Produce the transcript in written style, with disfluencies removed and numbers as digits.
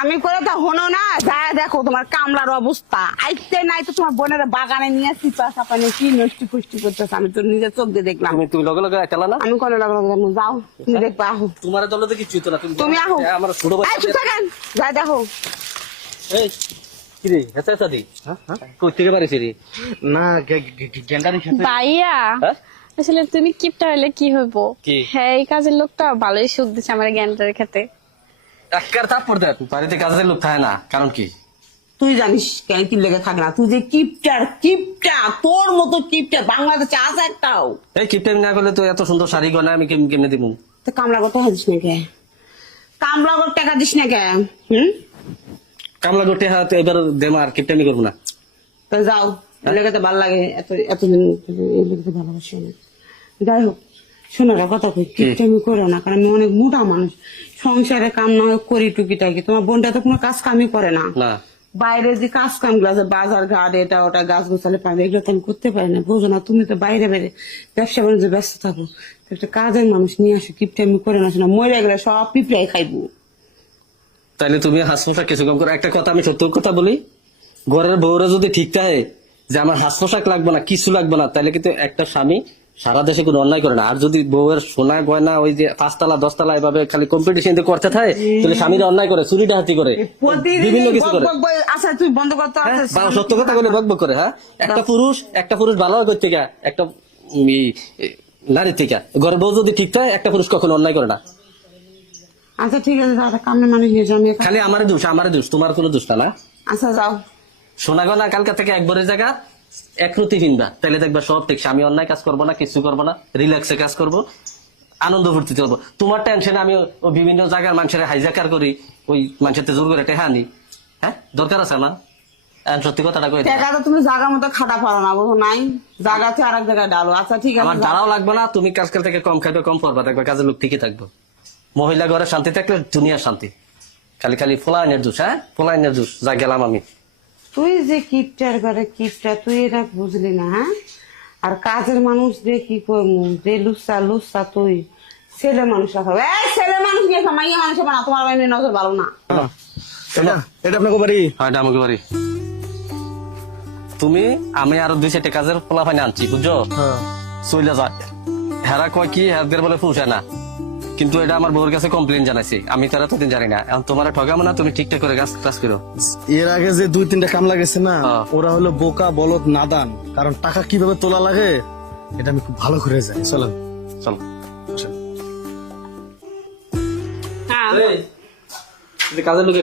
আমি করে তো হনো না, যায় দেখো তোমার কামলার অবস্থা। আইতে নাই তো তোমার বোনের বাগানে নিয়ে চিপা চাপা নিয়ে কি নষ্টি কুষ্টি করতেছে, আমি তো নিজের চোখ দিয়ে দেখলাম। তুমি লগে লগে একালা না? আমি কোনো লাগলো যাও, তুমি দেখবা আহো। তোমার দলে তো কিছু তো না, তুমি আহো, আমার ছোট ভাই। যাই দেখো। এই কি রে হেসা সাদি? কই থেকে পারিস রে? না গেন্ডারি খেতে ভাইয়া হ্যাঁ আসলে তুমি কিপটা হলে কি হইব? কি? হ্যাঁ এই কাজের লোকটা ভালোই সুখ দিচ্ছে আমার জ্ঞানটার খেতে। টাক্কার থাপ্পড় দে। বাড়িতে কাজের লোক থাকে না, কারণ কি? তুই জানিস কেন কি লেগে থাকে না? তুই যে কিপটা তোর মতো কিপটা বাংলাদেশে আছে একটাও। এই কিপটামি না করলে তো এত সুন্দর শাড়ি গয়না আমি কেমনে দিব? তো কামলা করতে হাজিস না কে? কামলা করতে টাকা দিস না কে? কামলা করতে হাত এবার দেম, আর কিপটামি করবো না। তো যাও, লেগে তো ভালো লাগে, এতদিন ভালোবাসি না। যাই হোক, শোনো না কথা কই, কিপটামি করো না, কারণ আমি অনেক মোটা মানুষ, সংসারে কাম না হয় করি টুকিটাকি। তোমার বোনটা তো কোনো কাজ কামই করে না। না বাইরে যে কাজ কাম গুলো আছে, বাজার ঘাট এটা ওটা গাছ গোছালে পাবে, এগুলো তো আমি করতে পারি না, বুঝো না? তুমি তো বাইরে বাইরে ব্যবসা বাণিজ্যে ব্যস্ত থাকো, তো একটা কাজের মানুষ নিয়ে আসো, কিপটামি করে না। শোনা মরে গেলে সব পিঁপড়াই খাইবো। তাইলে তুমি হাসমশাক কিছু কম করো। একটা কথা আমি সত্য কথা বলি, ঘরের বউরা যদি ঠিক থাকে যে আমার হাসমশাক লাগবে না, কিছু লাগবে না, তাইলে কিন্তু একটা স্বামী সারা দেশে কোনো অন্যায় করে না। আর যদি বউয়ের সোনা গয়না ওই যে 5 তলা 10 তলা এভাবে খালি কম্পিটিশন করতে থাকে, তাহলে স্বামীরা অন্যায় করে, চুরি ডাকাতি করে, বিভিন্ন কিছু করে। আচ্ছা তুই বন্ধ করতে। সত্য কথা বলে বকবক করে। হ্যাঁ, একটা পুরুষ ভালো করতে গা একটা নারী থেকে, ঘরের বউ যদি ঠিক থাকে, একটা পুরুষ কখনো অন্যায় করে না। আচ্ছা ঠিক আছে, দাদা কামের মানুষ নিয়ে যাও, আমি খালি আমারে দোষ, তোমার কোনো দোষ না। আচ্ছা যাও। সোনা গয়না কালকা থেকে একবারের জায়গা একরতি কিনবা, তাহলে দেখবা সব ঠিক। আমি অন্যায় কাজ করবো না, কিছু করবো না, রিল্যাক্সে কাজ করবো, আনন্দ ফুর্তি করবো। তোমার টেনশনে আমি বিভিন্ন জায়গার মানুষের হাইজাকার করি, ওই মানুষের জোর করে টেহা আনি। হ্যাঁ, দরকার আছে আমার? সত্যি কথাটা কই, টাকা তো তুমি জায়গা মতো খাটা পারো না, বুঝো নাই? জায়গাতে আর এক জায়গায় ডালো। আচ্ছা ঠিক আছে, আমার দাঁড়াও লাগবে না। তুমি কাজকাল থেকে কম খাইবে, কম পড়বা, দেখবা কাজের লোক ঠিকই থাকবো। মহিলা ঘরে শান্তি থাকলে দুনিয়ার শান্তি। খালি খালি ফোলাইনের জুস, হ্যাঁ ফোলাইনের জুস, যা গেলাম আমি। তুই যে কিপটার ঘরে কিপটা, তুই এটা বুঝলি না? হ্যাঁ, আর কাজের মানুষ যে কি করবো, যে লুচ্ছা তুই ছেলে মানুষ রাখো। ছেলে মানুষ নিয়ে মাইয়া মানুষ বানা, তোমার বাড়ি নজর ভালো না। এটা আপনাকে বাড়ি? হ্যাঁ, এটা আমাকে বাড়ি। আমি আরো 2-4টা কাজের পোলা ফাইনে আনছি, বুঝছো? চলে যায়, হেরা কয় কি হেরদের বলে পুষে না, কিন্তু এটা আমার বউর কাছে কমপ্লেন জানাইছি। আমি তারা তোদিন জানি না, এখন তোমার ঠগাবো না, তুমি ঠিকঠাক করে কাজ করো। এর আগে যে 2-3টা কামলা গেছে না, ওরা হলো বোকা বলদ নাদান, কারণ টাকা কিভাবে তোলা লাগে এটা আমি খুব ভালো করে জানি। চলো চলো হ্যাঁ কাজের লোক